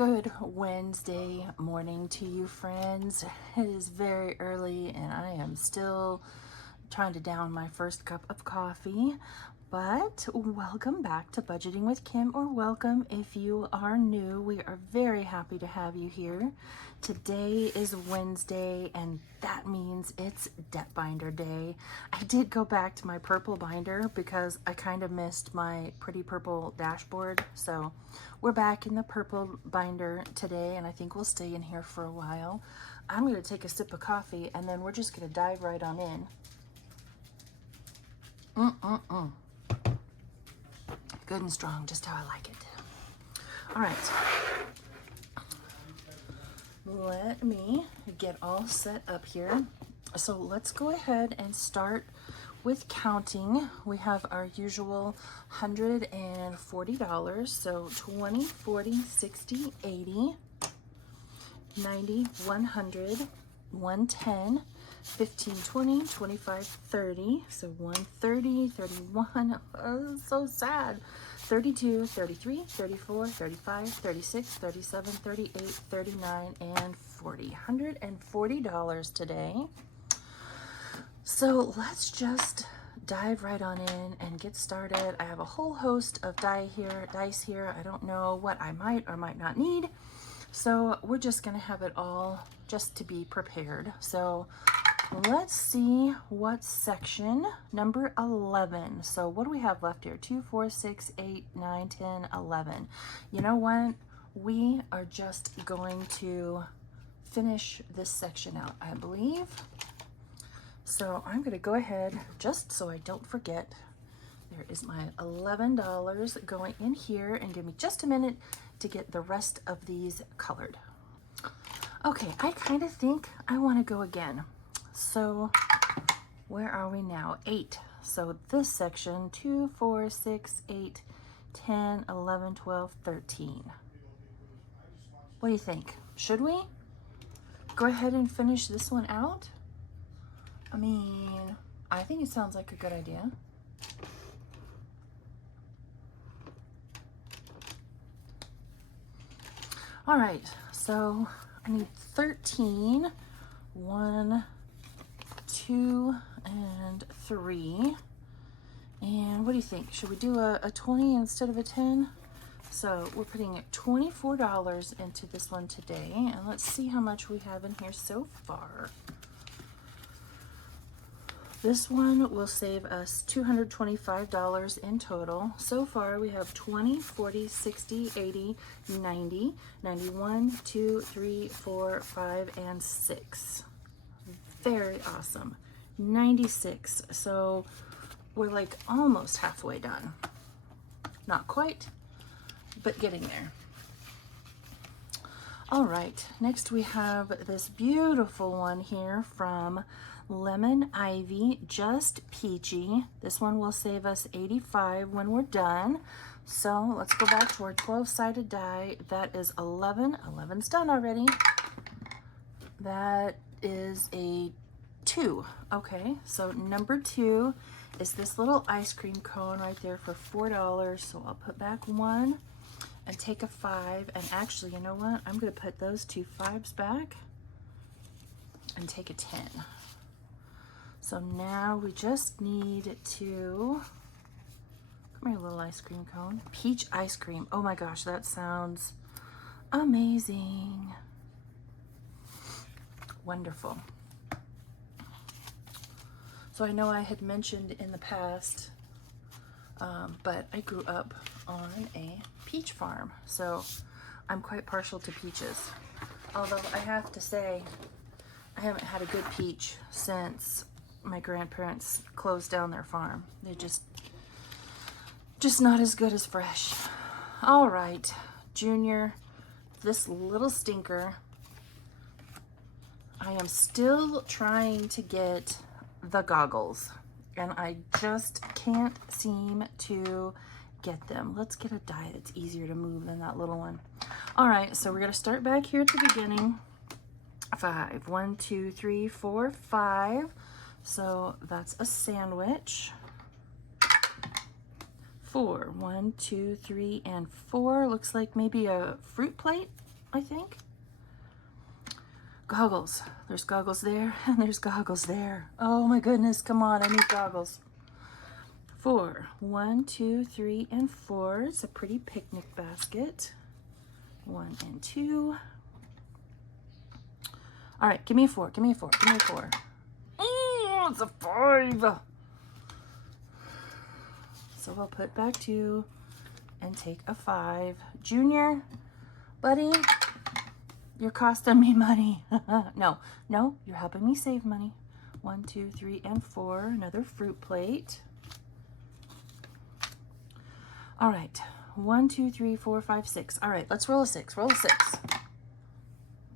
Good Wednesday morning to you, friends. It is very early and I am still trying to down my first cup of coffee. But welcome back to Budgeting with Kim, or welcome if you are new. We are very happy to have you here. Today is Wednesday, and that means it's debt binder day. I did go back to my purple binder because I kind of missed my pretty purple dashboard. So we're back in the purple binder today, and I think we'll stay in here for a while. I'm going to take a sip of coffee, and then we're just going to dive right on in. Good and strong, just how I like it. All right, let me get all set up here. So let's go ahead and start with counting. We have our usual $140. So 20, 40, 60, 80, 90, 100, 110, 15, 20, 25, 30. So 130, 31. Oh, so sad. 32, 33, 34, 35, 36, 37, 38, 39, and 40. $140 today. So let's just dive right on in and get started. I have a whole host of dice here. I don't know what I might or might not need. So we're just gonna have it all just to be prepared. So let's see what section number 11. So what do we have left here? 2, 4, 6, 8, 9, 10, 11. You know what? We are just going to finish this section out, I believe. So I'm going to go ahead, just so I don't forget. There is my $11 going in here, and give me just a minute to get the rest of these colored. Okay, I kind of think I want to go again. So where are we now? 8. So this section, 2, 4, 6, 8, 10, 11, 12, 13. What do you think? Should we go ahead and finish this one out? I mean, I think it sounds like a good idea. All right, so I need 13, 1, 2, and 3. And what do you think? Should we do a 20 instead of a 10? So we're putting $24 into this one today, and let's see how much we have in here so far. This one will save us $225 in total. So far we have 20, 40, 60, 80, 90, 91, 2, 3, 4, 5, and 6. Very awesome. 96. So we're like almost halfway done. Not quite, but getting there. All right, next we have this beautiful one here from Lemon Ivy, Just Peachy. This one will save us $85 when we're done. So let's go back to our 12-sided die. That is 11. 11's done already. That is a 2. Okay, so number 2 is this little ice cream cone right there for $4. So I'll put back 1 and take a 5. And actually, you know what? I'm going to put those 2 5s back and take a 10. So now we just need to, come here, little ice cream cone. Peach ice cream. Oh my gosh, that sounds amazing. Wonderful. So I know I had mentioned in the past, but I grew up on a peach farm. So I'm quite partial to peaches. Although I have to say, I haven't had a good peach since my grandparents closed down their farm. They're just not as good as fresh. All right, Junior, this little stinker. I am still trying to get the goggles, and I just can't seem to get them. Let's get a die that's easier to move than that little one. All right, so we're gonna start back here at the beginning. 5. 1, 2, 3, 4, 5. So that's a sandwich. 4. 1, 2, 3, and 4. Looks like maybe a fruit plate. I think. Goggles. There's goggles there, and there's goggles there. Oh my goodness, come on, I need goggles. 4. 1, 2, 3, and 4. It's a pretty picnic basket. 1 and 2. All right, give me a 4, give me a 4, give me a 4. Oh, it's a 5. So we'll put back 2 and take a 5. Junior, buddy, you're costing me money. No, you're helping me save money. 1, 2, 3, and 4. Another fruit plate. All right, 1, 2, 3, 4, 5, 6. All right, let's roll a 6. Roll a 6.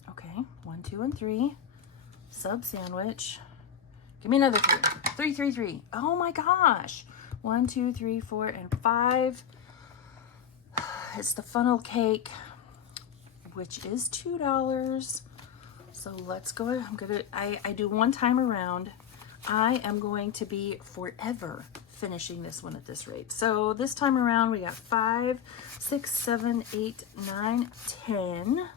Okay, 1, 2, and 3. Sub sandwich. Give me another 3. 3, 3, 3. Oh my gosh. 1, 2, 3, 4, and 5. It's the funnel cake, which is $2. So let's go. I do one time around. I am going to be forever finishing this one at this rate. So this time around we got 5, 6, 7, 8, 9, 10,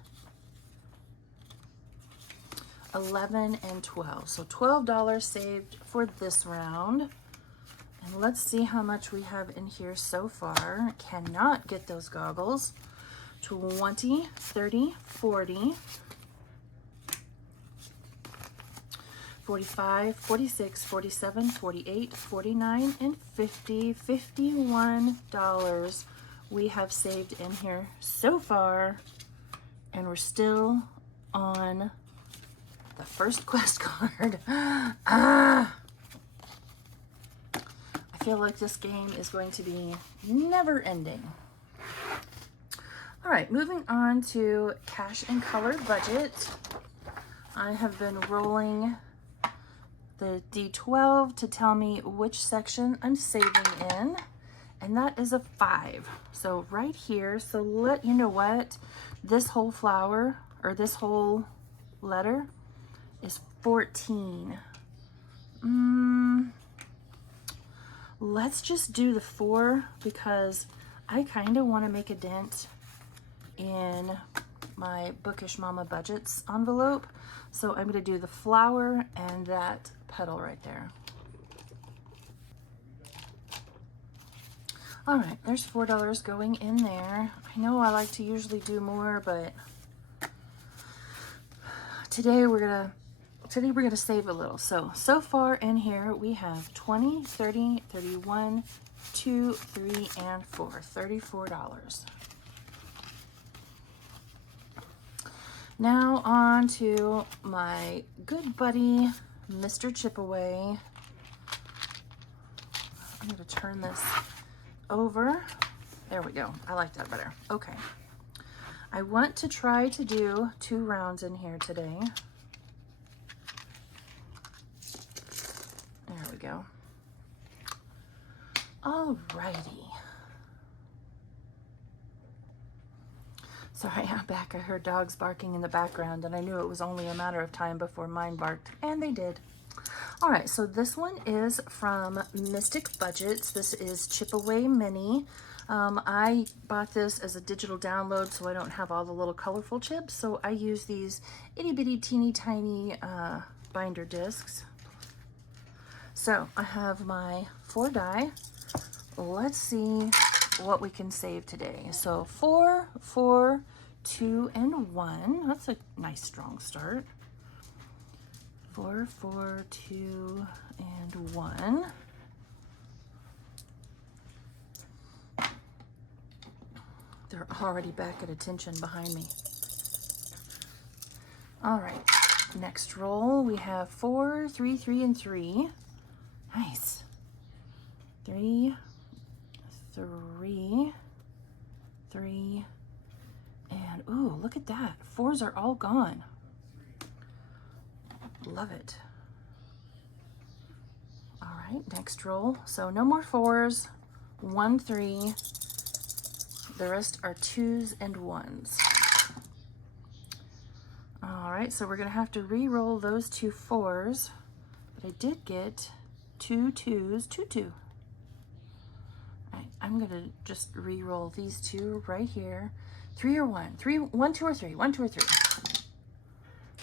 11, and 12. So $12 saved for this round. And let's see how much we have in here so far. Cannot get those goggles. 20, 30, 40, 45, 46, 47, 48, 49, and 50. $51 we have saved in here so far. And we're still on the first quest card. I feel like this game is going to be never ending. All right, moving on to cash and color budget. I have been rolling the D12 to tell me which section I'm saving in, and that is a 5. So right here, so you know what, this whole flower, or this whole letter, is 14. Let's just do the 4 because I kind of want to make a dent in my Bookish Mama Budgets envelope. So I'm going to do the flower and that petal right there. All right, there's $4 going in there. I know I like to usually do more, but today we're gonna save a little. So far in here we have 20, 30, 31, 2, 3, and 4. $34. Now on to my good buddy, Mr. Chipaway. I'm gonna turn this over. There we go. I like that better. Okay. I want to try to do 2 rounds in here today. There we go. Alrighty. Sorry, I'm back. I heard dogs barking in the background, and I knew it was only a matter of time before mine barked, and they did. All right, so this one is from Mystic Budgets. This is Chipaway Mini. I bought this as a digital download, so I don't have all the little colorful chips, so I use these itty-bitty, teeny-tiny binder discs. So I have my 4 die. Let's see what we can save today. So 4, 4, 2, and 1. That's a nice strong start. 4, 4, 2, and 1. They're already back at attention behind me. All right, next roll we have 4, 3, 3, and 3. Nice. 3, 3, 3, and ooh, look at that. 4s are all gone. Love it. All right, next roll. So no more 4s, 1, 3. The rest are 2s and 1s. All right, so we're gonna have to re-roll those 2 4s, but I did get 2 2s, 2, 2. All right, I'm gonna just re-roll these 2 right here. 3 or 1? 3, 1, 2 or 3? 1, 2 or 3.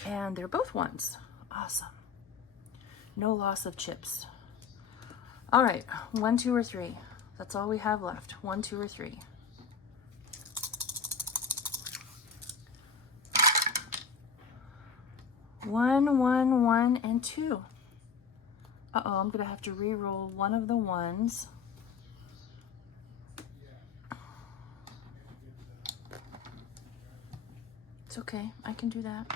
And they're both 1s. Awesome. No loss of chips. All right, 1, 2 or 3. That's all we have left. 1, 2 or 3. One, 1, 1, and 2. Uh-oh, I'm gonna have to re-roll one of the 1s. It's okay, I can do that.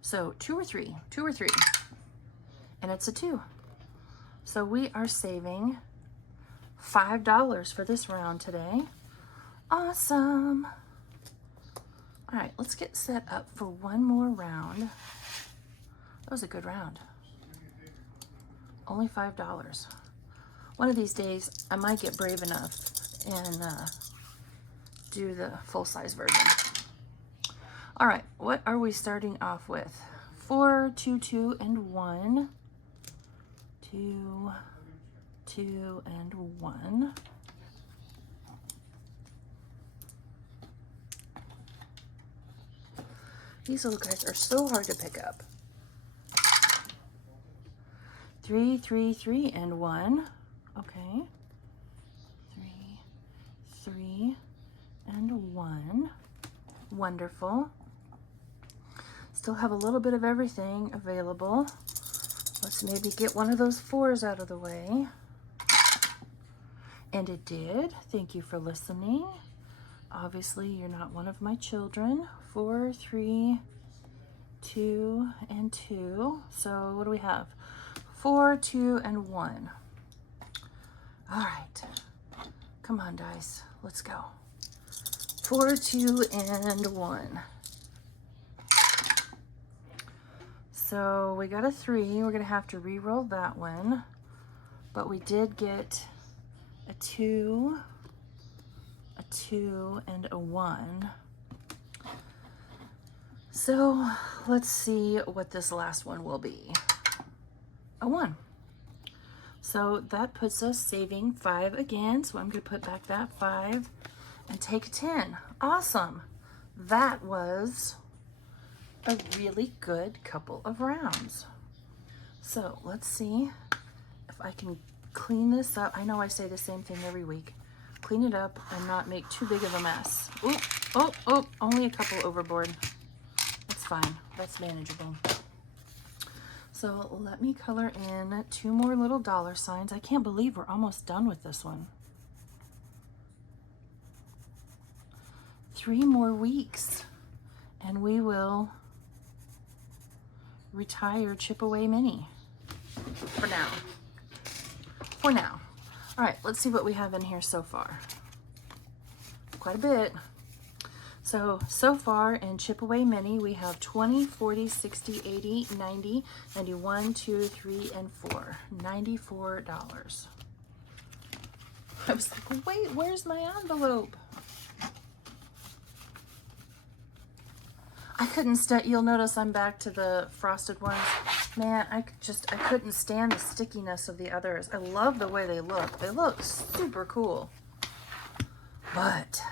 So 2 or 3, 2 or 3, and it's a 2. So we are saving $5 for this round today. Awesome. All right, let's get set up for one more round. That was a good round. Only $5. One of these days, I might get brave enough and do the full-size version. All right, what are we starting off with? 4, 2, 2, and 1. 2, 2, and 1. These little guys are so hard to pick up. 3, 3, 3, and 1. Okay. 3, 3, and 1. Wonderful. Still have a little bit of everything available. Let's maybe get one of those 4s out of the way. And it did. Thank you for listening. Obviously, you're not one of my children. 4, 3, 2, and 2. So what do we have? 4, 2, and 1. All right. Come on, dice. Let's go. 4, 2, and 1. So we got a 3. We're going to have to re-roll that one. But we did get a 2, a 2, and a 1. So let's see what this last one will be. A 1. So that puts us saving 5 again. So I'm going to put back that 5 and take a 10. Awesome. That was a really good couple of rounds. So let's see if I can clean this up. I know I say the same thing every week. Clean it up and not make too big of a mess. Ooh, oh, oh, only a couple overboard. That's fine. That's manageable. So let me color in 2 more little dollar signs. I can't believe we're almost done with this one. 3 more weeks and we will retire Chip Away Mini for now. For now. All right, let's see what we have in here so far. Quite a bit. So far in Chip Away Mini, we have 20, 40, 60, 80, 90, 91, 2, 3, and 4. $94. I was like, wait, where's my envelope? I couldn't you'll notice I'm back to the frosted ones. Man, I couldn't stand the stickiness of the others. I love the way they look. They look super cool. But,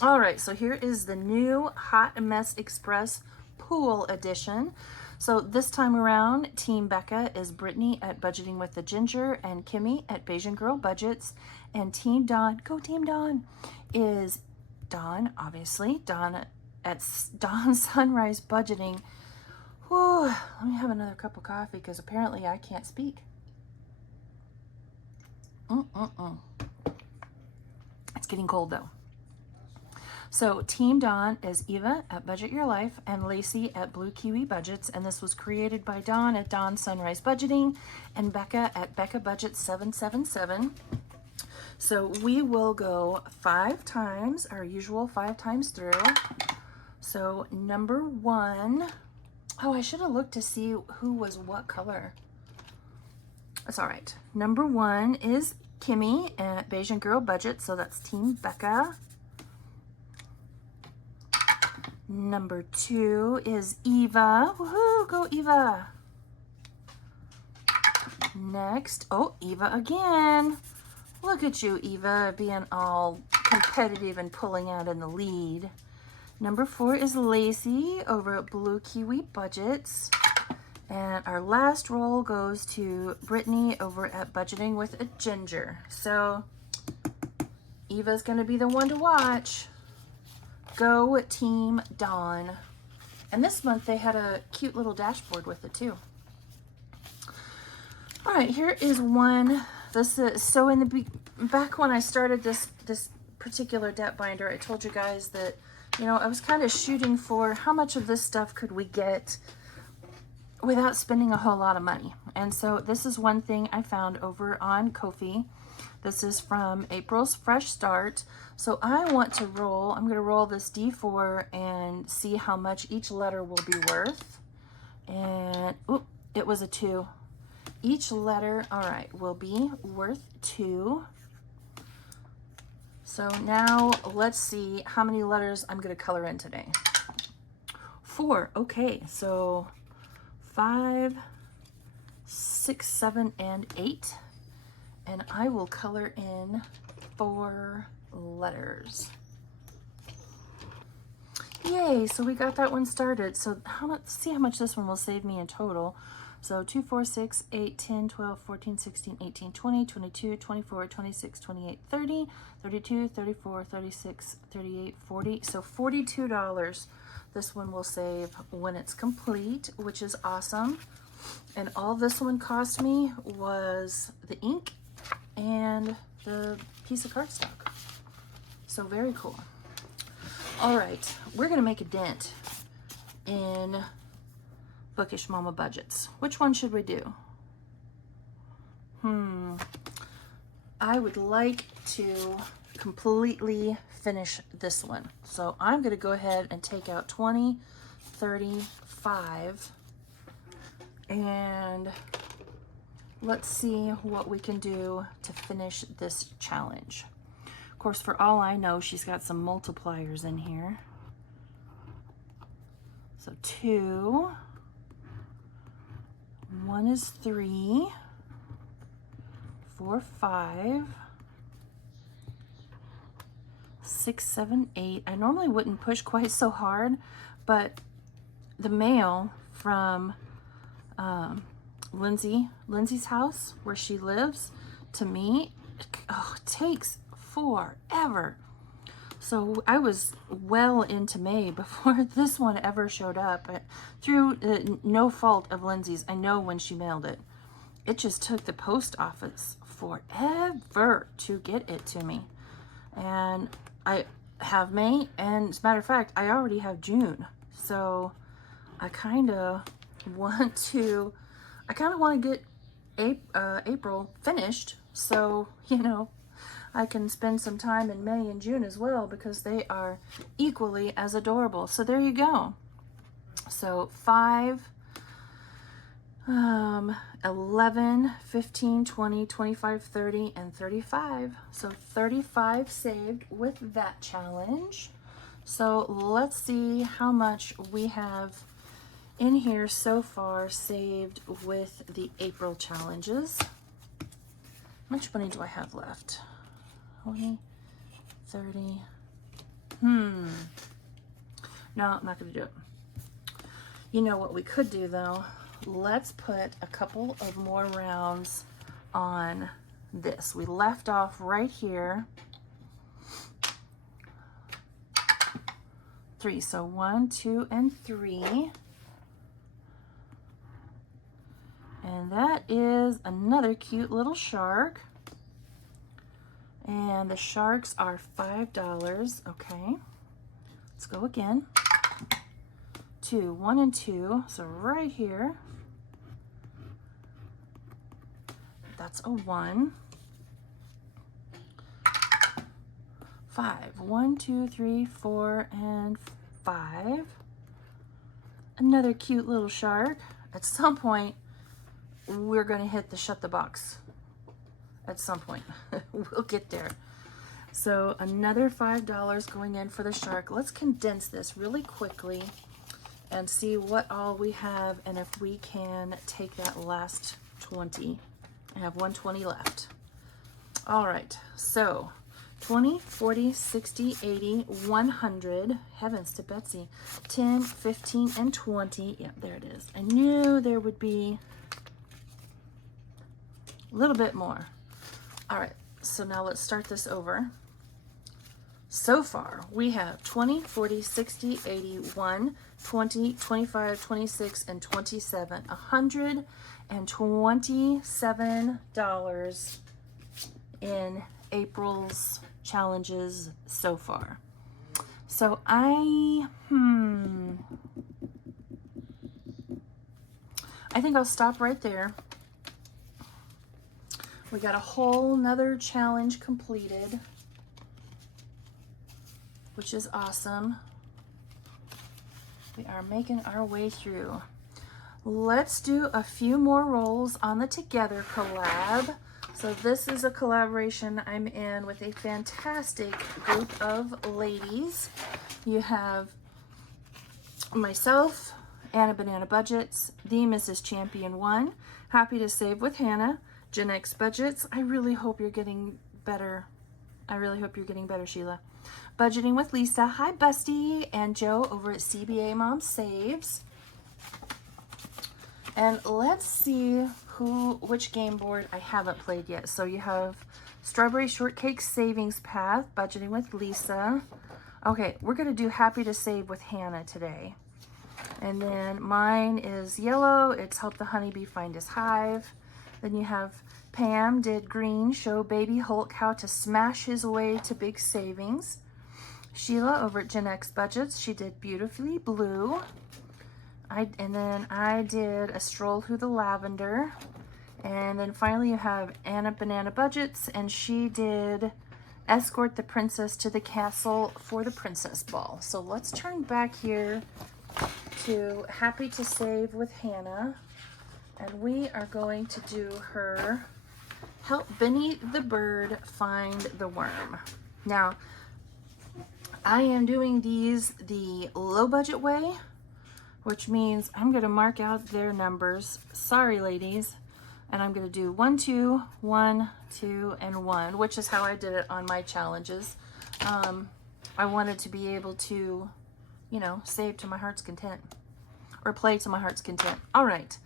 all right, so here is the new Hot Mess Express Pool Edition. So this time around, Team Becca is Brittany at Budgeting with the Ginger and Kimmy at Bayesian Girl Budgets. And Team Dawn, go Team Dawn, is Dawn, obviously, Dawn at Dawn Sunrise Budgeting. Whew, let me have another cup of coffee because apparently I can't speak. It's getting cold though. So Team Dawn is Eva at Budget Your Life and Lacey at Blue Kiwi Budgets, and this was created by Dawn at Dawn Sunrise Budgeting and Becca at Becca Budget 777. So we will go 5 times, our usual 5 times through. So number 1, oh, I should have looked to see who was what color. That's all right. Number 1 is Kimmy at Bayesian Girl Budget, so that's Team Becca. Number 2 is Eva. Woohoo, go Eva. Next, oh, Eva again. Look at you, Eva, being all competitive and pulling out in the lead. Number 4 is Lacey over at Blue Kiwi Budgets. And our last roll goes to Brittany over at Budgeting with a Ginger. So Eva's going to be the one to watch. Go Team Dawn. And this month they had a cute little dashboard with it too. All right, here is one. This is so in the back when I started this particular debt binder, I told you guys that, you know, I was kind of shooting for how much of this stuff could we get without spending a whole lot of money. And so this is one thing I found over on Ko-fi. This is from April's Fresh Start. So I want to roll, I'm going to roll this D4 and see how much each letter will be worth. And, oop, it was a 2. Each letter, all right, will be worth 2. So now let's see how many letters I'm going to color in today. 4, okay, so 5, 6, 7, and 8. And I will color in 4 letters. Yay, so we got that one started. So let's see how much this one will save me in total. So 2, 4, 6, 8, 10, 12, 14, 16, 18, 20, 22, 24, 26, 28, 30, 32, 34, 36, 38, 40. So $42 this one will save when it's complete, which is awesome. And all this one cost me was the ink and the piece of cardstock. So very cool. All right, we're gonna make a dent in Bookish Mama Budgets. Which one should we do? I would like to completely finish this one. So I'm gonna go ahead and take out 20, 35, and let's see what we can do to finish this challenge. Of course, for all I know, she's got some multipliers in here. So 2, 1 is 3, 4, 5, 6, 7, 8. I normally wouldn't push quite so hard, but the mail from Lindsay's house where she lives, to me, it takes forever. So I was well into May before this one ever showed up. Through no fault of Lindsay's, I know when she mailed it. It just took the post office forever to get it to me. And I have May, and as a matter of fact, I already have June. So I kind of want to get April finished, so, you know, I can spend some time in May and June as well, because they are equally as adorable. So there you go. So 5, 11, 15, 20, 25, 30, and 35. So 35 saved with that challenge. So let's see how much we have in here so far saved with the April challenges. How much money do I have left? 20, 30. No, I'm not going to do it. You know what we could do though? Let's put a couple of more rounds on this. We left off right here. 3, so 1, 2, and 3. And that is another cute little shark. And the sharks are $5. Okay, let's go again. 2, 1, and 2. So right here, that's a 1. 5, 1, 2, 3, 4, and 5. Another cute little shark. At some point, we're going to hit the shut the box. At some point, we'll get there. So another $5 going in for the shark. Let's condense this really quickly and see what all we have, and if we can take that last 20. I have 120 left. All right, so 20, 40, 60, 80, 100. Heavens to Betsy. 10, 15, and 20. Yep, there it is. I knew there would be a little bit more. All right, so now let's start this over. So far, we have 20, 40, 60, 81, 20, 25, 26, and 27. $127 in April's challenges so far. So I think I'll stop right there. We got a whole nother challenge completed, which is awesome. We are making our way through. Let's do a few more rolls on the Together collab. So this is a collaboration I'm in with a fantastic group of ladies. You have myself, Anna Banana Budgets, the Mrs. Champion 1, Happy to Save with Hannah, Gen X Budgets. I really hope you're getting better. I really hope you're getting better, Sheila. Budgeting with Lisa. Hi, Busty. And Joe over at CBA Mom Saves. And let's see which game board I haven't played yet. So you have Strawberry Shortcake Savings Path, Budgeting with Lisa. Okay, we're going to do Happy to Save with Hannah today. And then mine is yellow. It's Help the Honeybee Find His Hive. Then you have Pam did green, Show Baby Hulk how to smash his way to big savings. Sheila over at Gen X Budgets, she did beautifully blue. And then I did a stroll through the lavender. And then finally you have Anna Banana Budgets, and she did escort the princess to the castle for the princess ball. So let's turn back here to Happy to Save with Hannah. And we are going to do her Help Benny the Bird Find the Worm. Now, I am doing these the low budget way, which means I'm going to mark out their numbers. Sorry, ladies. And I'm going to do 1, 2, 1, 2, and 1, which is how I did it on my challenges. I wanted to be able to, you know, save to my heart's content, or play to my heart's content. All right.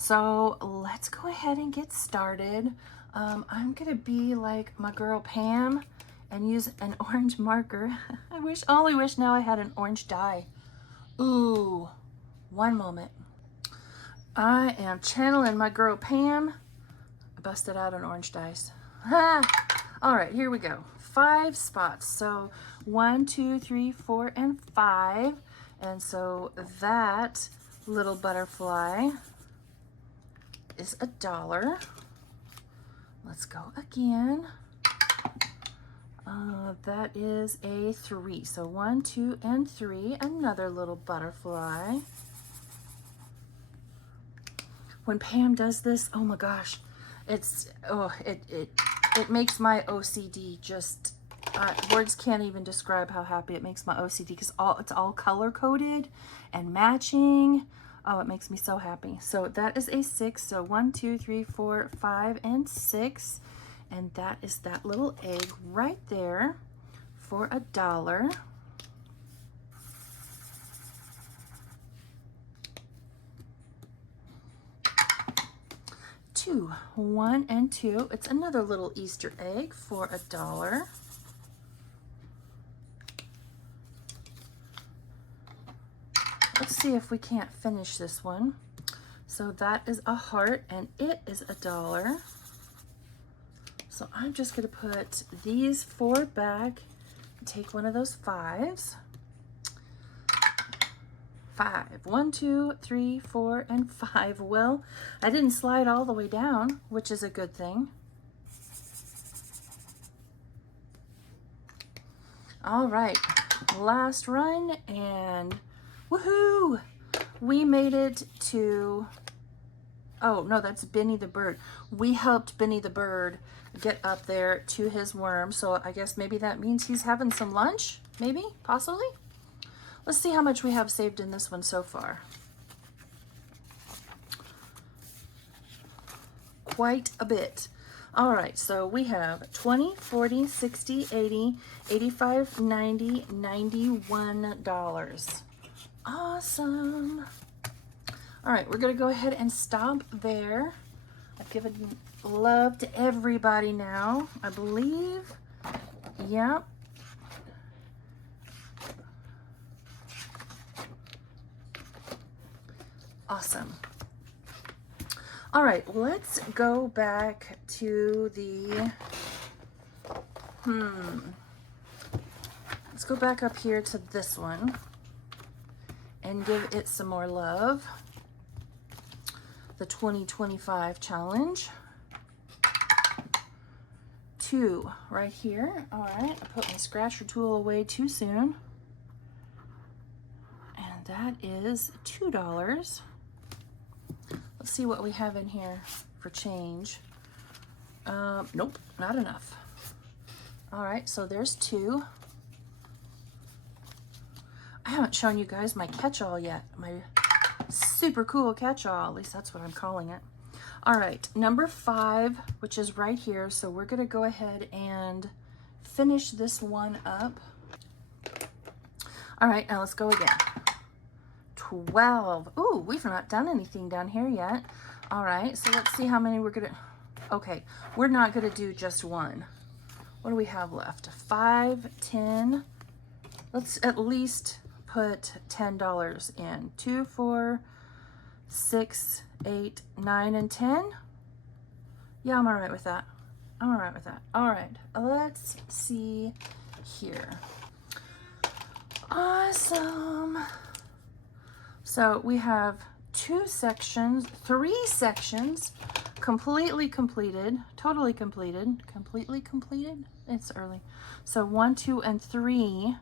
So let's go ahead and get started. I'm going to be like my girl Pam and use an orange marker. I only wish now I had an orange die. Ooh, one moment. I am channeling my girl Pam. I busted out an orange dice. All right, here we go. 5 spots. So 1, 2, 3, 4, and 5. And so that little butterfly is $1. Let's go again. That is a 3. So 1, 2, and 3. Another little butterfly. When Pam does this, oh my gosh, it makes my OCD just words can't even describe how happy it makes my OCD, because it's all color coded and matching. Oh, it makes me so happy. So that is a 6. So 1, 2, 3, 4, 5, and 6. And that is that little egg right there for $1. 2, 1, and 2. It's another little Easter egg for $1. Let's see if we can't finish this one. So that is a heart, and it is $1. So I'm just going to put these 4 back and take one of those 5s. 5. 1, 2, 3, 4, and 5. Well, I didn't slide all the way down, which is a good thing. All right, last run, and woohoo! We made it to, oh no, that's Benny the Bird. We helped Benny the Bird get up there to his worm. So I guess maybe that means he's having some lunch, maybe, possibly. Let's see how much we have saved in this one so far. Quite a bit. All right, so we have 20, 40, 60, 80, 85, 90, $91. Awesome. All right, we're gonna go ahead and stop there. I've given love to everybody now, I believe. Yep. Awesome. All right, let's go back to the, let's go back up here to this one and give it some more love. The 2025 challenge. 2 right here. All right, I put my scratcher tool away too soon. And that is $2. Let's see what we have in here for change. Nope, not enough. All right, so there's 2. I haven't shown you guys my catch-all yet. My super cool catch-all, at least that's what I'm calling it. All right, number 5, which is right here. So we're gonna go ahead and finish this one up. All right, now let's go again. 12. Ooh, we've not done anything down here yet. All right, so let's see how many we're gonna, okay, we're not gonna do just one. What do we have left? 5, 10. Let's at least put $10 in. 2, 4, 6, 8, 9, and 10. Yeah, I'm all right with that. I'm all right with that. All right, let's see here. Awesome. So we have 2 sections, 3 sections completely completed, totally completed, completely completed. It's early. So 1, 2, and 3.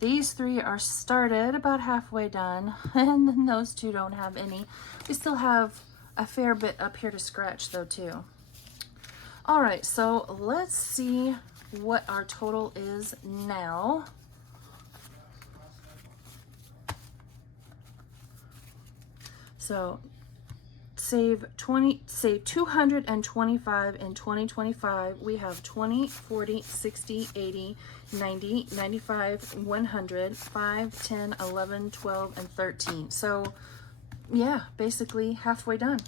These 3 are started, about halfway done, and then those 2 don't have any. We still have a fair bit up here to scratch though too. All right, so let's see what our total is now. So save 225 in 2025. We have 20, 40, 60, 80, 90, 95, 100, 5, 10, 11, 12, and 13. So yeah, basically halfway done.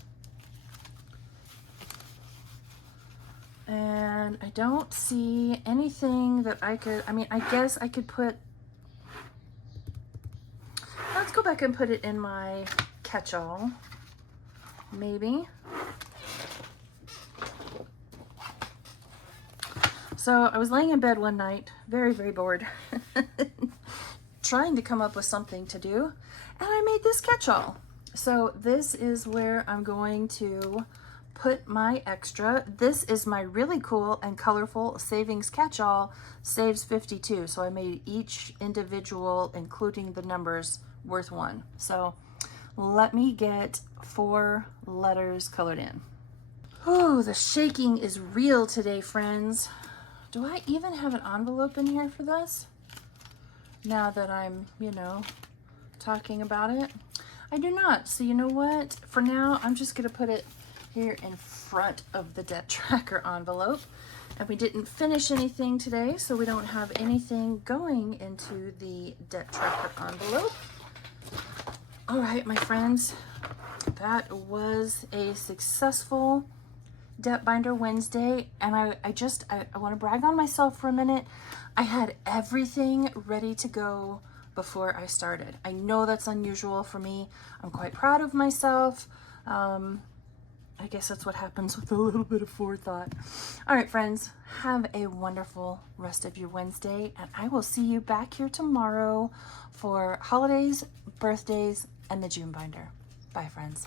And I don't see anything that I could, I mean, I guess I could put, let's go back and put it in my catch-all, maybe. So I was laying in bed one night, very, very bored, trying to come up with something to do, and I made this catch-all. So this is where I'm going to put my extra. This is my really cool and colorful savings catch-all, saves 52. So I made each individual, including the numbers, worth 1. So let me get 4 letters colored in. Oh, the shaking is real today, friends. Do I even have an envelope in here for this? Now that I'm, you know, talking about it. I do not. So you know what? For now, I'm just going to put it here in front of the debt tracker envelope. And we didn't finish anything today, so we don't have anything going into the debt tracker envelope. All right, my friends, that was a successful Debt Binder Wednesday, and I want to brag on myself for a minute. I had everything ready to go before I started. I know that's unusual for me. I'm quite proud of myself. I guess that's what happens with a little bit of forethought. All right, friends, have a wonderful rest of your Wednesday, and I will see you back here tomorrow for holidays, birthdays, and the June binder. Bye, friends.